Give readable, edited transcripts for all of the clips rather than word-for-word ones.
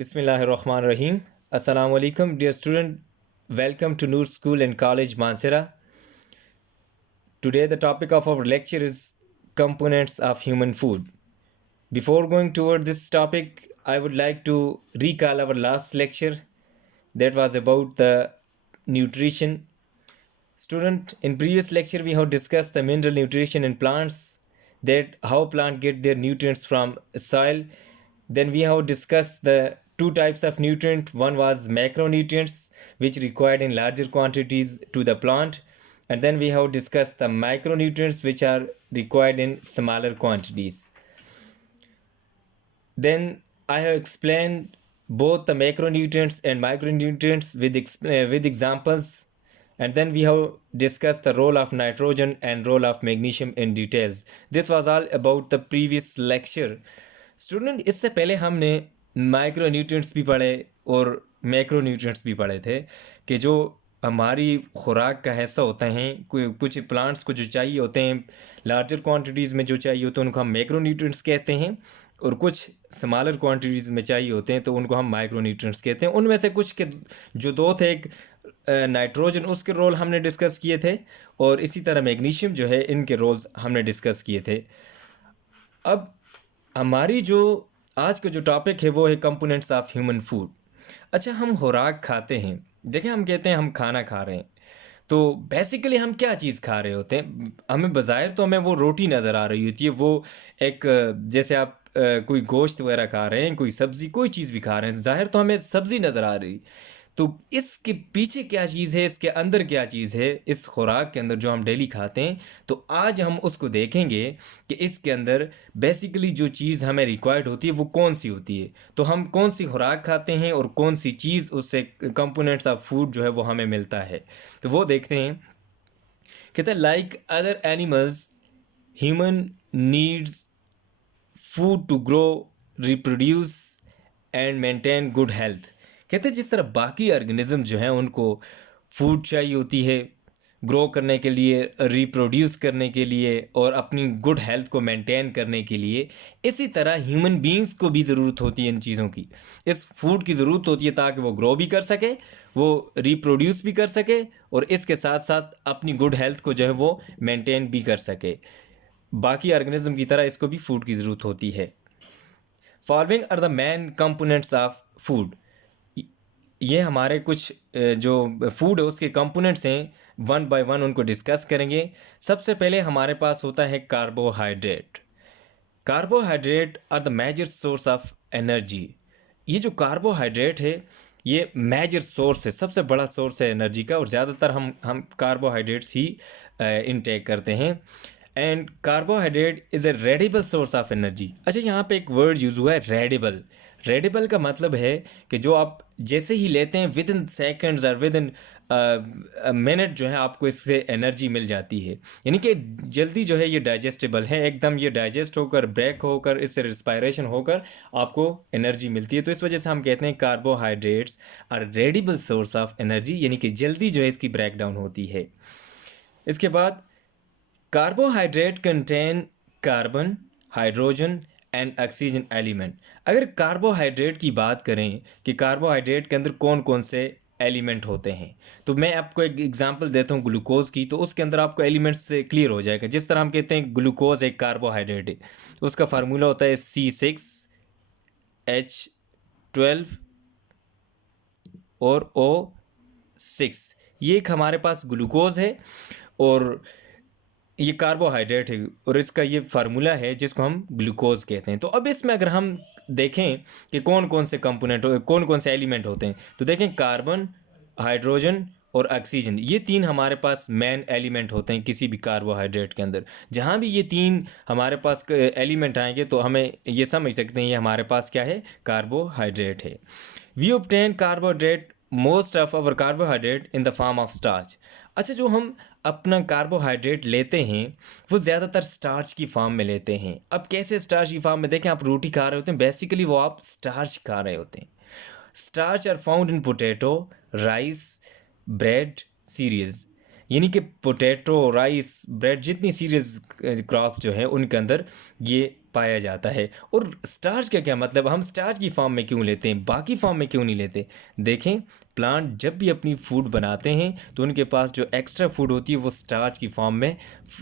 Bismillahirrahmanirrahim. Assalamu alaikum, dear student. Welcome to Noor School and College, Mansehra. Today, the topic of our lecture is components of human food. Before going toward this topic, I would like to recall our last lecture that was about the nutrition. Student, in previous lecture, we have discussed the mineral nutrition in plants, that how plant get their nutrients from soil. Then we have discussed the two types of nutrient. One was macronutrients, which required in larger quantities to the plant, and then we have discussed the micronutrients, which are required in smaller quantities. Then I have explained both the macronutrients and micronutrients with examples, and then we have discussed the role of nitrogen and role of magnesium in details. This was all about the previous lecture. Student, इससे पहले हमने micro nutrients भी पढ़े और macro nutrients भी पढ़े थे कि जो हमारी खुराक का हिस्सा होते हैं, कुछ प्लांट्स को जो चाहिए होते हैं लार्जर क्वांटिटीज़ में जो चाहिए होते हैं उनको हम मैक्रो न्यूट्रिएंट्स कहते हैं, और कुछ स्मॉलर क्वांटिटीज़ में चाहिए होते हैं तो उनको हम माइक्रो न्यूट्रिएंट्स कहते हैं। उनमें से कुछ के जो दो थे, एक नाइट्रोजन, उसके रोल हमने डिस्कस किए थे, और इसी तरह मैग्नीशियम जो है, इनके रोल्स हमने डिस्कस किए थे। अब हमारी जो आज का जो टॉपिक है वो है कंपोनेंट्स ऑफ ह्यूमन फूड। अच्छा, हम खुराक खाते हैं, देखें हम कहते हैं हम खाना खा रहे हैं, तो बेसिकली हम क्या चीज़ खा रहे होते हैं? हमें बज़ाहिर तो हमें वो रोटी नज़र आ रही होती है, वो एक जैसे आप कोई गोश्त वगैरह खा रहे हैं, कोई सब्ज़ी, कोई चीज़ भी खा रहे हैं, ज़ाहिर तो हमें सब्ज़ी नज़र आ रही। तो इसके पीछे क्या चीज़ है, इसके अंदर क्या चीज़ है, इस खुराक के अंदर जो हम डेली खाते हैं, तो आज हम उसको देखेंगे कि इसके अंदर बेसिकली जो चीज़ हमें रिक्वायर्ड होती है वो कौन सी होती है। तो हम कौन सी खुराक खाते हैं और कौन सी चीज़ उससे कंपोनेंट्स ऑफ फूड जो है वो हमें मिलता है, तो वो देखते हैं। कहते हैं like other animals human needs food to grow, reproduce and maintain good health. कहते हैं जिस तरह बाकी ऑर्गेनिज्म जो हैं उनको फूड चाहिए होती है ग्रो करने के लिए, रिप्रोड्यूस करने के लिए और अपनी गुड हेल्थ को मेंटेन करने के लिए, इसी तरह ह्यूमन बीइंग्स को भी ज़रूरत होती है इन चीज़ों की, इस फूड की ज़रूरत होती है ताकि वो ग्रो भी कर सके, वो रिप्रोड्यूस भी कर सके, और इसके साथ साथ अपनी गुड हेल्थ को जो है वो मेंटेन भी कर सके। बाकी ऑर्गेनिज्म की तरह इसको भी फूड की ज़रूरत होती है। Following are the main components of food. ये हमारे कुछ जो फूड है उसके कंपोनेंट्स हैं, वन बाय वन उनको डिस्कस करेंगे। सबसे पहले हमारे पास होता है carbohydrate. Carbohydrate are the major source of energy. ये जो कार्बोहाइड्रेट है ये मेजर सोर्स है, सबसे बड़ा सोर्स है एनर्जी का, और ज़्यादातर हम कार्बोहाइड्रेट्स ही इनटेक करते हैं। And carbohydrate is a credible source of energy. अच्छा, यहाँ पे एक वर्ड यूज़ हुआ है रेडिबल। रेडिबल का मतलब है कि जो आप जैसे ही लेते हैं विद इन सेकेंड्स और विद इन मिनट जो है आपको इससे एनर्जी मिल जाती है, यानी कि जल्दी जो है ये डाइजेस्टेबल है, एकदम ये डाइजेस्ट होकर ब्रेक होकर इससे रिस्पायरेशन होकर आपको एनर्जी मिलती है। तो इस वजह से हम कहते हैं carbohydrates are credible source of energy, यानी कि जल्दी जो है इसकी ब्रेक डाउन होती है। इसके बाद carbohydrate contain carbon, hydrogen and oxygen element. अगर कार्बोहाइड्रेट की बात करें कि कार्बोहाइड्रेट के अंदर कौन कौन से एलिमेंट होते हैं, तो मैं आपको एक एग्जांपल देता हूँ ग्लूकोज की, तो उसके अंदर आपको एलिमेंट्स से क्लियर हो जाएगा। जिस तरह हम कहते हैं ग्लूकोज एक कार्बोहाइड्रेट है, उसका फार्मूला होता है C6H12 और O6। ये एक हमारे पास ग्लूकोज है और ये कार्बोहाइड्रेट है, और इसका ये फार्मूला है जिसको हम ग्लूकोज कहते हैं। तो अब इसमें अगर हम देखें कि कौन कौन से कंपोनेंट, कौन कौन से एलिमेंट होते हैं, तो देखें कार्बन, हाइड्रोजन और ऑक्सीजन, ये तीन हमारे पास मेन एलिमेंट होते हैं किसी भी कार्बोहाइड्रेट के अंदर। जहाँ भी ये तीन हमारे पास एलिमेंट आएंगे तो हमें ये समझ सकते हैं ये हमारे पास क्या है, कार्बोहाइड्रेट है। We obtain carbohydrate most of our carbohydrate in the form of starch. अच्छा, जो हम अपना कार्बोहाइड्रेट लेते हैं वो ज़्यादातर स्टार्च की फॉर्म में लेते हैं। अब कैसे स्टार्च की फॉर्म में? देखें, आप रोटी खा रहे होते हैं, बेसिकली वो आप स्टार्च खा रहे होते हैं। Starch are found in potato, rice, bread, cereals. यानी कि पोटैटो, राइस, ब्रेड, जितनी सीरियल्स क्रॉप जो है उनके अंदर ये पाया जाता है। और स्टार्च का क्या मतलब, हम स्टार्च की फॉर्म में क्यों लेते हैं, बाकी फॉर्म में क्यों नहीं लेते? देखें, प्लांट जब भी अपनी फूड बनाते हैं तो उनके पास जो एक्स्ट्रा फूड होती है वो स्टार्च की फॉर्म में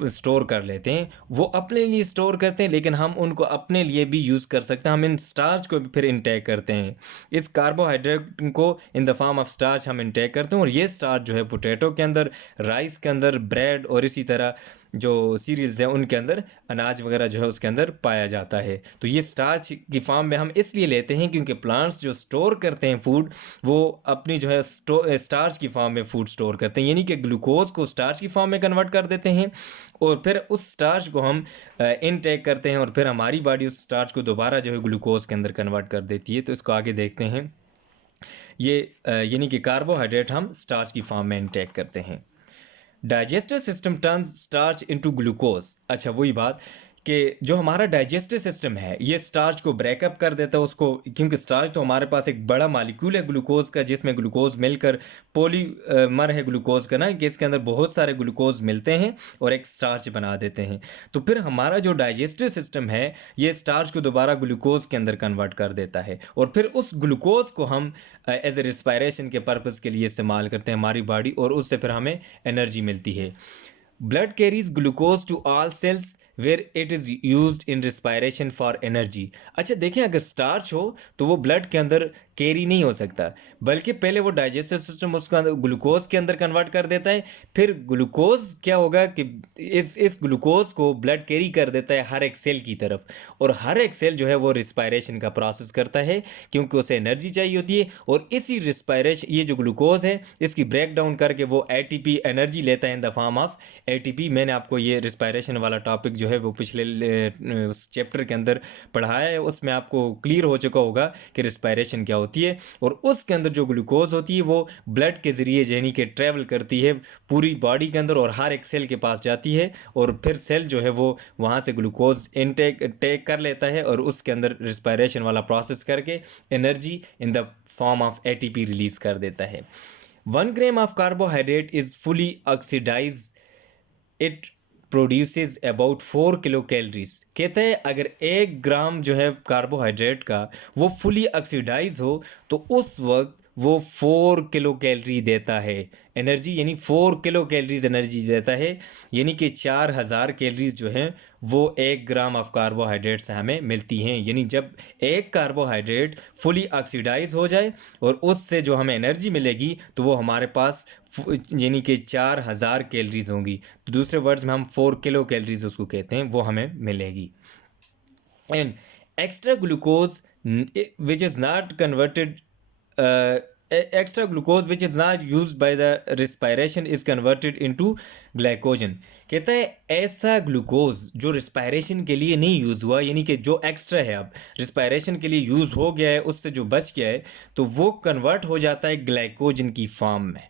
स्टोर कर लेते हैं। वो अपने लिए स्टोर करते हैं, लेकिन हम उनको अपने लिए भी यूज़ कर सकते हैं। हम इन स्टार्च को भी फिर इंटेक करते हैं, इस कार्बोहाइड्रेट को इन द फॉर्म ऑफ स्टार्च हम इंटेक करते हैं। और ये स्टार्च जो है पोटैटो के अंदर, राइस के अंदर, ब्रेड और इसी तरह जो सीरियल्स हैं उनके अंदर, अनाज वगैरह जो है उसके अंदर पाया जाता है। तो ये स्टार्च की फॉर्म में हम इसलिए लेते हैं क्योंकि प्लांट्स जो स्टोर करते हैं फूड, वो अपनी जो है स्टार्च की फॉर्म में फूड स्टोर करते हैं, यानी कि ग्लूकोज को स्टार्च की फॉर्म में कन्वर्ट कर देते हैं और फिर उस स्टार्च को हम इनटेक करते हैं और फिर हमारी बॉडी उस स्टार्च को दोबारा जो है ग्लूकोज के अंदर कन्वर्ट कर देती है। तो इसको आगे देखते हैं। ये यानी कि कार्बोहाइड्रेट हम स्टार्च की फॉर्म में इनटेक करते हैं। Digestive system turns starch into glucose. अच्छा, वही बात कि जो हमारा डाइजेस्टिव सिस्टम है ये स्टार्च को ब्रेकअप कर देता है उसको, क्योंकि स्टार्च तो हमारे पास एक बड़ा मालिक्यूल है ग्लूकोज का, जिसमें ग्लूकोज मिलकर पॉलीमर है ग्लूकोज का ना, कि इसके अंदर बहुत सारे ग्लूकोज मिलते हैं और एक स्टार्च बना देते हैं। तो फिर हमारा जो डाइजेस्टिव सिस्टम है ये स्टार्च को दोबारा ग्लूकोज के अंदर कन्वर्ट कर देता है और फिर उस ग्लूकोज को हम एज ए रिस्पायरेशन के पर्पज़ के लिए इस्तेमाल करते हैं हमारी बॉडी, और उससे फिर हमें एनर्जी मिलती है। Blood carries glucose to all cells where it is used in respiration for energy। अच्छा देखें, अगर स्टार्च हो तो वो ब्लड के अंदर कैरी नहीं हो सकता, बल्कि पहले वो डाइजेस्टिव सिस्टम उसका ग्लूकोज के अंदर कन्वर्ट कर देता है। फिर ग्लूकोज क्या होगा कि इस ग्लूकोज को ब्लड कैरी कर देता है हर एक सेल की तरफ, और हर एक सेल जो है वो रिस्पायरेशन का प्रोसेस करता है क्योंकि उसे एनर्जी चाहिए होती है। और इसी रिस्पायरेशन, ये जो ग्लूकोज है इसकी ब्रेक डाउन करके वो एटीपी एनर्जी लेता है इन द फॉर्म ऑफ एटीपी। मैंने आपको ये रिस्पायरेशन वाला टॉपिक जो है वो पिछले उस चैप्टर के अंदर पढ़ाया है, उसमें आपको क्लियर हो चुका होगा कि रिस्पायरेशन क्या होती है। और उसके अंदर जो ग्लूकोज होती है वो ब्लड के ज़रिए यानी कि ट्रैवल करती है पूरी बॉडी के अंदर और हर एक सेल के पास जाती है, और फिर सेल जो है वो वहाँ से ग्लूकोज टेक कर लेता है और उसके अंदर रिस्पायरेशन वाला प्रोसेस करके energy in the form of ATP release कर देता है। 1 gram of carbohydrate is fully oxidise, it produces about 4 kilo calories. कहता है अगर 1 ग्राम जो है कार्बोहाइड्रेट का वो फुली ऑक्सीडाइज हो तो उस वक्त वो 4 किलो कैलोरी देता है एनर्जी, यानी 4 किलो कैलोरीज एनर्जी देता है, यानी कि 4000 कैलोरीज जो है वो 1 ग्राम ऑफ कार्बोहाइड्रेट से हमें मिलती हैं। यानी जब एक कार्बोहाइड्रेट फुली ऑक्सीडाइज हो जाए और उससे जो हमें एनर्जी मिलेगी तो वो हमारे पास यानी कि 4000 कैलोरीज होंगी। तो दूसरे वर्ड्स में हम 4 किलो कैलोरीज उसको कहते हैं, वो हमें मिलेगी। And extra glucose which is not converted extra glucose which is not used by the respiration is converted into glycogen। कहता है ऐसा ग्लूकोज जो रिस्पायरेशन के लिए नहीं यूज़ हुआ, यानी कि जो एक्स्ट्रा है अब रिस्पायरेशन के लिए यूज़ हो गया है, उससे जो बच गया है, तो वो कन्वर्ट हो जाता है ग्लाइकोजन की फॉर्म में।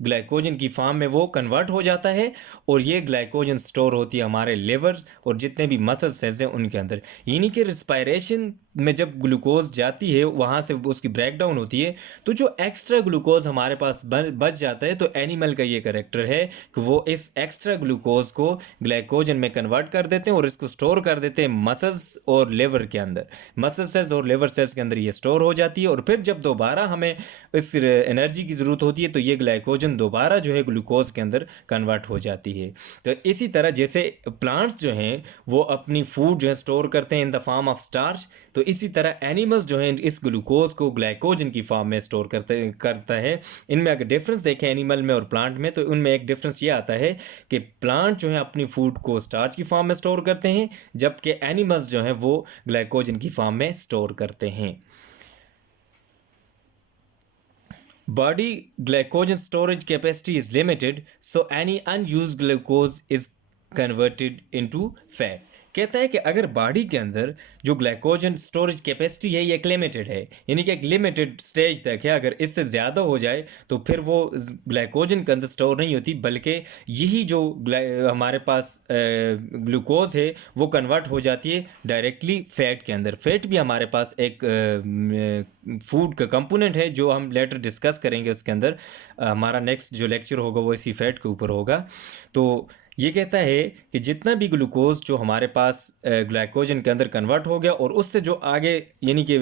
ग्लाइकोजन की फॉर्म में वो कन्वर्ट हो जाता है और ये ग्लाइकोजन स्टोर होती है हमारे लिवर और जितने भी मसल सेल्स हैं उनके अंदर। यानी कि रिस्पायरेशन में जब ग्लूकोज जाती है वहाँ से उसकी ब्रेक डाउन होती है, तो जो एक्स्ट्रा ग्लूकोज हमारे पास बच जाता है, तो एनिमल का ये कैरेक्टर है कि वो इस एक्स्ट्रा ग्लूकोज को ग्लाइकोजन में कन्वर्ट कर देते हैं और इसको स्टोर कर देते हैं मसल्स और लिवर के अंदर। मसल सेल्स और लिवर सेल्स के अंदर ये स्टोर हो जाती है और फिर जब दोबारा हमें इस एनर्जी की ज़रूरत होती है तो ये ग्लाइकोजन दोबारा जो है ग्लूकोज के अंदर कन्वर्ट हो जाती है। तो इसी तरह जैसे प्लांट्स जो हैं वो अपनी फूड जो है स्टोर करते हैं इन द फॉर्म ऑफ स्टार्च, तो इसी तरह एनिमल्स जो हैं इस ग्लूकोज को ग्लाइकोजन की फॉर्म में स्टोर करता है। इनमें अगर डिफरेंस देखें एनिमल में और प्लांट में, तो उनमें एक डिफरेंस ये आता है कि प्लांट जो है अपनी फूड को स्टार्च की फॉर्म में स्टोर करते हैं, जबकि एनिमल्स जो हैं वो ग्लाइकोजन की फॉर्म में स्टोर करते हैं। Body glycogen storage capacity is limited, so any unused glucose is converted into fat। कहता है कि अगर बॉडी के अंदर जो ग्लाइकोजन स्टोरेज कैपेसिटी है ये एक लिमिटेड है, यानी कि एक लिमिटेड स्टेज तक है, अगर इससे ज़्यादा हो जाए तो फिर वो ग्लाइकोजन के अंदर स्टोर नहीं होती, बल्कि यही जो हमारे पास ग्लूकोज है वो कन्वर्ट हो जाती है डायरेक्टली फैट के अंदर। फैट भी हमारे पास एक फूड का कंपोनेंट है जो हम लेटर डिस्कस करेंगे उसके अंदर। हमारा नेक्स्ट जो लेक्चर होगा वो इसी फैट के ऊपर होगा। तो ये कहता है कि जितना भी ग्लूकोज जो हमारे पास ग्लाइकोजन के अंदर कन्वर्ट हो गया और उससे जो आगे यानी कि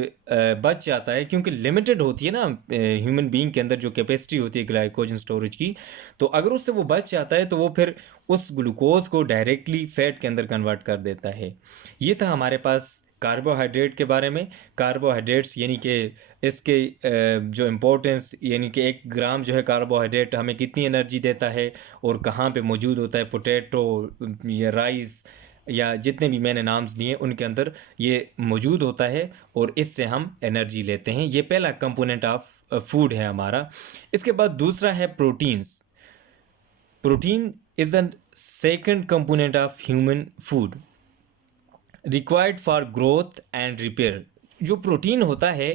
बच जाता है, क्योंकि लिमिटेड होती है ना ह्यूमन बीइंग के अंदर जो कैपेसिटी होती है ग्लाइकोजन स्टोरेज की, तो अगर उससे वो बच जाता है तो वो फिर उस ग्लूकोज को डायरेक्टली फैट के अंदर कन्वर्ट कर देता है। ये था हमारे पास कार्बोहाइड्रेट के बारे में। कार्बोहाइड्रेट्स यानी कि इसके जो इम्पोर्टेंस, यानी कि 1 ग्राम जो है कार्बोहाइड्रेट हमें कितनी एनर्जी देता है और कहाँ पे मौजूद होता है, पोटैटो या राइस या जितने भी मैंने नाम्स दिए उनके अंदर ये मौजूद होता है और इससे हम एनर्जी लेते हैं। ये पहला कंपोनेंट ऑफ फूड है हमारा। इसके बाद दूसरा है proteins. Protein is the second component of human food required for growth and repair. जो प्रोटीन होता है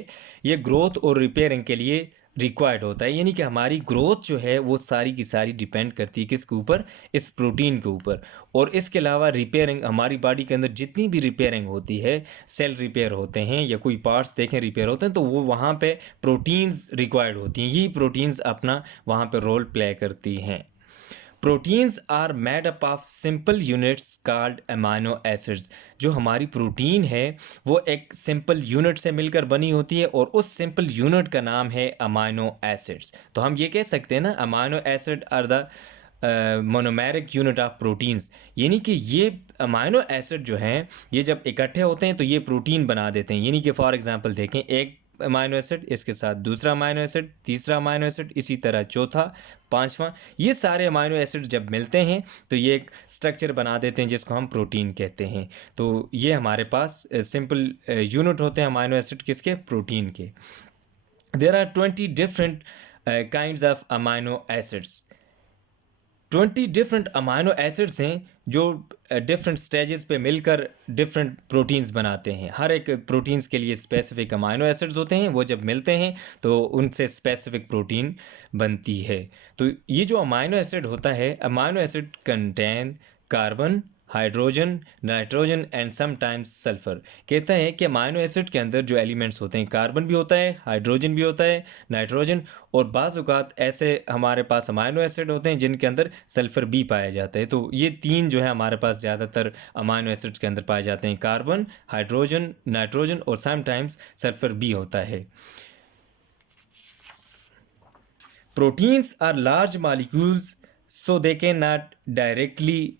ये ग्रोथ और रिपेयरिंग के लिए रिक्वायर्ड होता है, यानी कि हमारी ग्रोथ जो है वो सारी की सारी डिपेंड करती है किसके ऊपर, इस प्रोटीन के ऊपर। और इसके अलावा रिपेयरिंग, हमारी बॉडी के अंदर जितनी भी रिपेयरिंग होती है, सेल रिपेयर होते हैं या कोई पार्ट्स देखें रिपेयर होते हैं, तो वो वहाँ पे प्रोटीन्स रिक्वायर्ड होती हैं। यही प्रोटीन्स अपना वहाँ पे रोल प्ले करती हैं। Proteins are made up of simple units called amino acids. जो हमारी प्रोटीन है वो एक सिंपल यूनिट से मिलकर बनी होती है और उस सिंपल यूनिट का नाम है अमाइनो एसिड्स। तो हम ये कह सकते हैं ना, amino acid are the monomeric unit of proteins, यानी कि ये अमाइनो एसिड जो हैं ये जब इकट्ठे होते हैं तो ये प्रोटीन बना देते हैं। यानी कि फॉर एग्जांपल देखें, एक अमाइनो एसिड, इसके साथ दूसरा अमाइनो एसिड, तीसरा अमाइनो एसिड, इसी तरह चौथा, पांचवा, ये सारे अमाइनो एसिड जब मिलते हैं तो ये एक स्ट्रक्चर बना देते हैं जिसको हम प्रोटीन कहते हैं। तो ये हमारे पास सिंपल यूनिट होते हैं अमाइनो एसिड किसके, प्रोटीन के। There are 20 different kinds of amino acids. 20 different amino acids हैं जो डिफरेंट स्टेजेस पे मिलकर डिफरेंट प्रोटीन्स बनाते हैं। हर एक प्रोटीन्स के लिए स्पेसिफिक अमाइनो एसिड्स होते हैं, वो जब मिलते हैं तो उनसे स्पेसिफिक प्रोटीन बनती है। तो ये जो अमाइनो एसिड होता है, amino acid contain carbon, hydrogen, nitrogen and sometimes sulphur. कहता है कि अमाइनो एसिड के अंदर जो एलिमेंट्स होते हैं, कार्बन भी होता है, हाइड्रोजन भी होता है, नाइट्रोजन, और बाज़ औक़ात ऐसे हमारे पास अमाइनो एसिड होते हैं जिनके अंदर सल्फ़र भी पाया जाता है। तो ये 3 जो है हमारे पास ज़्यादातर अमाइनो एसिड्स के अंदर पाए जाते हैं, कार्बन, हाइड्रोजन, नाइट्रोजन और समटाइम्स सल्फ़र भी होता है। Proteins are large molecules so they can not directly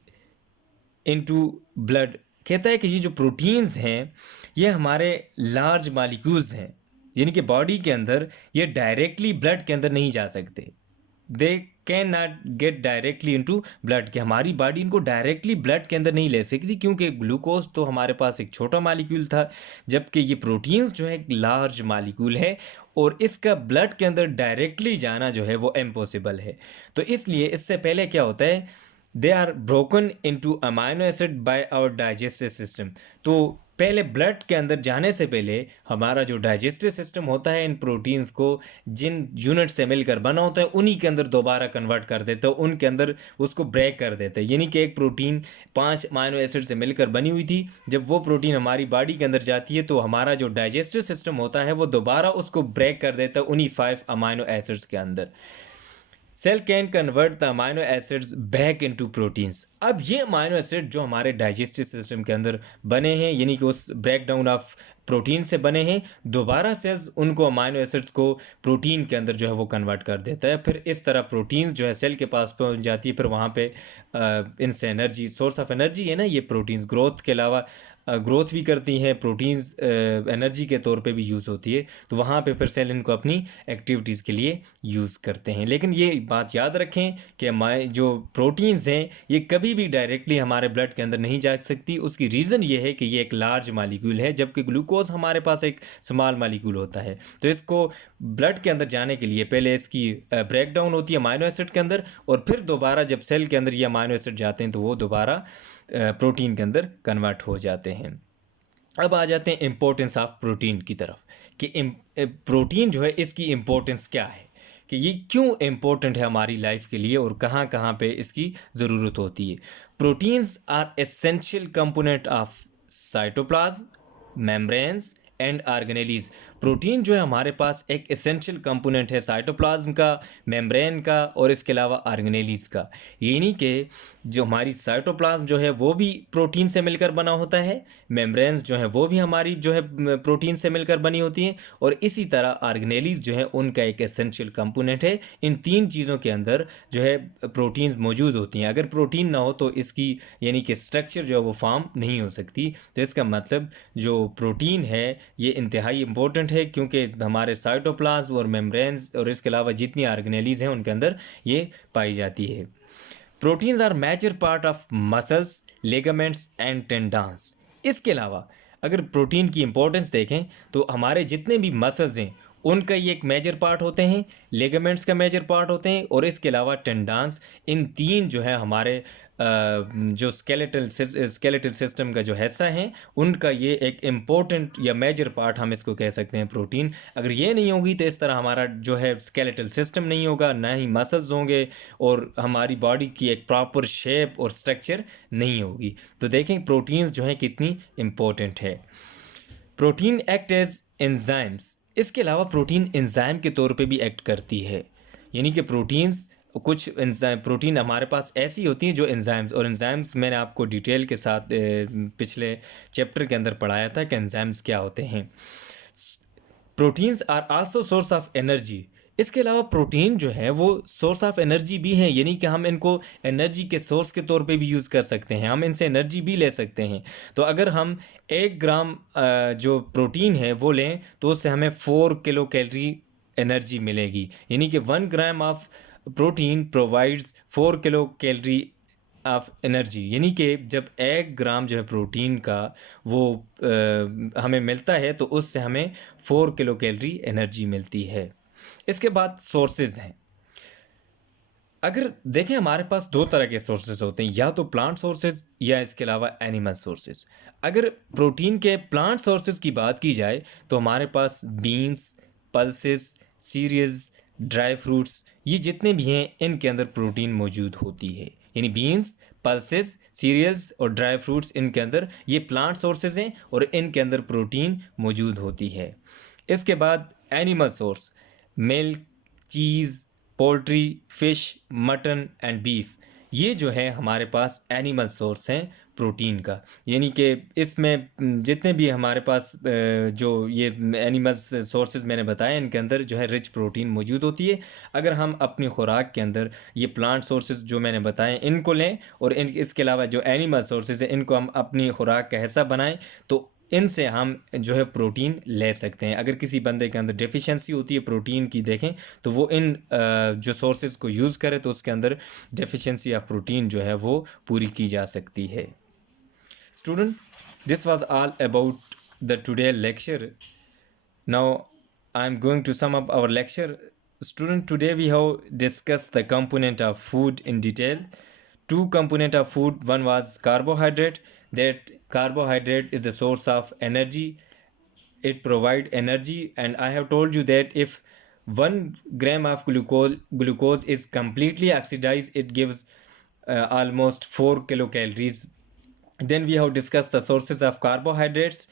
into blood. कहता है कि ये जो प्रोटीन्स हैं ये हमारे लार्ज मॉलिक्यूल्स हैं, यानी कि बॉडी के अंदर ये डायरेक्टली ब्लड के अंदर नहीं जा सकते। दे can not get directly into blood, कि हमारी बॉडी इनको डायरेक्टली ब्लड के अंदर नहीं ले सकती, क्योंकि ग्लूकोज तो हमारे पास एक छोटा मॉलिक्यूल था, जबकि ये प्रोटीन्स जो है एक लार्ज मॉलिक्यूल है और इसका ब्लड के अंदर डायरेक्टली जाना जो है वो इम्पॉसिबल है। तो इसलिए इससे पहले क्या होता है, they are broken into amino acid by our digestive system. तो पहले ब्लड के अंदर जाने से पहले हमारा जो डाइजेस्टिव सिस्टम होता है इन प्रोटीन्स को जिन यूनिट से मिलकर बना होता है उन्हीं के अंदर दोबारा कन्वर्ट कर देता है, उनके अंदर उसको ब्रेक कर देता है। यानी कि एक प्रोटीन 5 अमाइनो एसिड से मिलकर बनी हुई थी, जब वो प्रोटीन हमारी बॉडी के अंदर जाती है तो हमारा जो डाइजेस्टिव सिस्टम होता है वो दोबारा उसको ब्रेक कर देता है उन्हीं 5 अमाइनो एसिड्स के अंदर। Cell can convert the amino acids back into proteins. अब ये अमाइनो एसिड जो हमारे डाइजेस्टिव सिस्टम के अंदर बने हैं, यानी कि उस ब्रेक डाउन ऑफ प्रोटीन से बने हैं, दोबारा सेल्स उनको अमाइनो एसिड्स को प्रोटीन के अंदर जो है वो कन्वर्ट कर देता है। फिर इस तरह प्रोटीन्स जो है सेल के पास पहुंच जाती है, फिर वहाँ पे इनसे एनर्जी, सोर्स ऑफ एनर्जी है ना ये प्रोटीन्स, ग्रोथ के अलावा ग्रोथ भी करती हैं, प्रोटीन्स एनर्जी के तौर पे भी यूज़ होती है। तो वहाँ पे फिर सेल इनको अपनी एक्टिविटीज़ के लिए यूज़ करते हैं। लेकिन ये बात याद रखें कि हमारे जो प्रोटीन्स हैं ये कभी भी डायरेक्टली हमारे ब्लड के अंदर नहीं जा सकती। उसकी रीज़न ये है कि ये एक लार्ज मालिक्यूल है, जबकि ग्लूकोज हमारे पास एक स्मॉल मालिक्यूल होता है। तो इसको ब्लड के अंदर जाने के लिए पहले इसकी ब्रेक डाउन होती है अमाइनो एसिड के अंदर, और फिर दोबारा जब सेल के अंदर ये अमाइनो एसिड जाते हैं तो वो दोबारा प्रोटीन के अंदर कन्वर्ट हो जाते हैं। अब आ जाते हैं इम्पोर्टेंस ऑफ प्रोटीन की तरफ, कि प्रोटीन जो है इसकी इम्पोर्टेंस क्या है, कि ये क्यों इम्पोर्टेंट है हमारी लाइफ के लिए और कहाँ कहाँ पे इसकी ज़रूरत होती है। Proteins are essential component of cytoplasm, membranes and organelles. Protein जो है हमारे पास एक एसेंशियल कंपोनेंट है साइटोप्लाज्म का, मेम्ब्रेन का और इसके अलावा ऑर्गेनेलीज का। यानी कि जो हमारी साइटोप्लाज्म जो है वो भी प्रोटीन से मिलकर बना होता है, मेम्ब्रेन्स जो है वो भी हमारी जो है प्रोटीन से मिलकर बनी होती हैं, और इसी तरह ऑर्गेनेलीज जो है उनका एक एसेंशियल कंपोनेंट है। इन तीन चीज़ों के अंदर जो है प्रोटीन्स मौजूद होती हैं। अगर प्रोटीन ना हो तो इसकी यानी कि स्ट्रक्चर जो है वो फॉर्म नहीं हो सकती। तो इसका मतलब जो प्रोटीन है ये इंतहाई इंपॉर्टेंट है, क्योंकि हमारे साइटोप्लाज्म और मेम्ब्रेन्स और इसके अलावा जितनी ऑर्गेनेलीज हैं उनके अंदर ये पाई जाती है। Proteins are major part of muscles, ligaments and tendons. इसके अलावा अगर प्रोटीन की इंपॉर्टेंस देखें तो हमारे जितने भी मसल्स हैं उनका ये एक मेजर पार्ट होते हैं, लिगामेंट्स का मेजर पार्ट होते हैं, और इसके अलावा टेंडन्स। इन तीन जो है हमारे जो स्केलेटल सिस्टम का जो हिस्सा है उनका ये एक इम्पोर्टेंट या मेजर पार्ट हम इसको कह सकते हैं प्रोटीन। अगर ये नहीं होगी तो इस तरह हमारा जो है स्केलेटल सिस्टम नहीं होगा, ना ही मसल्स होंगे, और हमारी बॉडी की एक प्रॉपर शेप और स्ट्रक्चर नहीं होगी। तो देखें प्रोटीन्स जो हैं कितनी इम्पोर्टेंट है। Protein act as enzymes. इसके अलावा प्रोटीन एंजाइम के तौर पे भी एक्ट करती है। यानी कि कुछ एंजाइम प्रोटीन हमारे पास ऐसी होती हैं जो एंजाइम्स, और एंजाइम्स मैंने आपको डिटेल के साथ पिछले चैप्टर के अंदर पढ़ाया था कि एंजाइम्स क्या होते हैं। Proteins are also source of energy. इसके अलावा प्रोटीन जो है वो सोर्स ऑफ एनर्जी भी है, यानी कि हम इनको एनर्जी के सोर्स के तौर पे भी यूज़ कर सकते हैं, हम इनसे एनर्जी भी ले सकते हैं। तो अगर हम 1 ग्राम जो प्रोटीन है वो लें तो उससे हमें 4 किलो कैलोरी एनर्जी मिलेगी। यानी कि 1 gram of protein provides 4 kilo calorie of energy. यानी कि जब 1 ग्राम जो है प्रोटीन का वो हमें मिलता है तो उससे हमें 4 किलो कैलोरी एनर्जी मिलती है। इसके बाद सोर्सेज हैं। अगर देखें हमारे पास 2 तरह के सोर्सेज होते हैं, या तो प्लांट सोर्सेज या इसके अलावा एनिमल सोर्सेज। अगर प्रोटीन के प्लांट सोर्सेज की बात की जाए तो हमारे पास beans, pulses, cereals, dry fruits, ये जितने भी हैं इनके अंदर प्रोटीन मौजूद होती है। यानी बीन्स, पल्सेस, सीरियल्स और ड्राई फ्रूट्स, इनके अंदर ये प्लांट सोर्सेज हैं और इनके अंदर प्रोटीन मौजूद होती है। इसके बाद animal source, milk, cheese, poultry, fish, mutton and beef, ये जो है हमारे पास एनिमल सोर्स हैं प्रोटीन का। यानी कि इसमें जितने भी हमारे पास जो ये एनिमल्स सोर्सेज मैंने बताए इनके अंदर जो है रिच प्रोटीन मौजूद होती है। अगर हम अपनी खुराक के अंदर ये प्लांट सोर्सेज जो मैंने बताए इनको लें और इसके अलावा जो एनिमल सोर्सेज हैं इनको हम अपनी खुराक का हिस्सा बनाएं तो इनसे हम जो है प्रोटीन ले सकते हैं। अगर किसी बंदे के अंदर डेफिशिएंसी होती है प्रोटीन की देखें तो वो इन जो सोर्सेज को यूज़ करे तो उसके अंदर डेफिशिएंसी ऑफ प्रोटीन जो है वो पूरी की जा सकती है। Student, this was all about the today lecture. Now I am going to sum up our lecture. Student, today we have discussed the component of food in detail. 2 component of food. One was carbohydrate. That carbohydrate is the source of energy. It provide energy, and I have told you that if 1 gram of glucose is completely oxidized, it gives almost 4 kilocalories. Then we have discussed the sources of carbohydrates,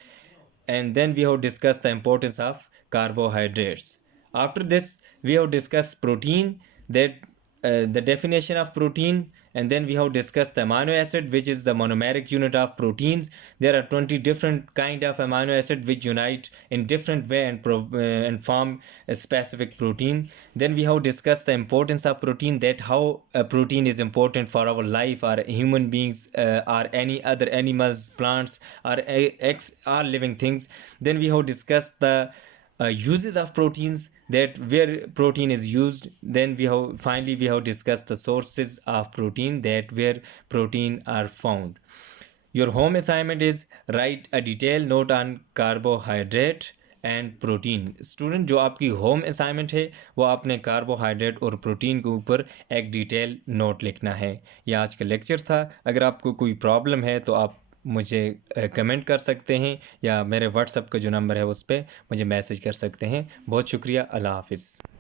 and then we have discussed the importance of carbohydrates. After this we have discussed protein, that the definition of protein, and then we have discussed the amino acid, which is the monomeric unit of proteins. There are 20 different kind of amino acid which unite in different way and form a specific protein. Then we have discussed the importance of protein, that how protein is important for our life, or human beings, or any other animals, plants, or living things. Then we have discussed the uses of proteins, that where protein is used. Then we have discussed the sources of protein, that where protein are found. Your home assignment is write a detailed note on carbohydrate and protein. Student, जो आपकी home assignment है वो आपने carbohydrate और protein के ऊपर एक detail note लिखना है। यह आज का लेक्चर था। अगर आपको कोई प्रॉब्लम है तो आप मुझे कमेंट कर सकते हैं या मेरे व्हाट्सएप का जो नंबर है उस पर मुझे मैसेज कर सकते हैं। बहुत शुक्रिया। अल्लाह हाफिज़।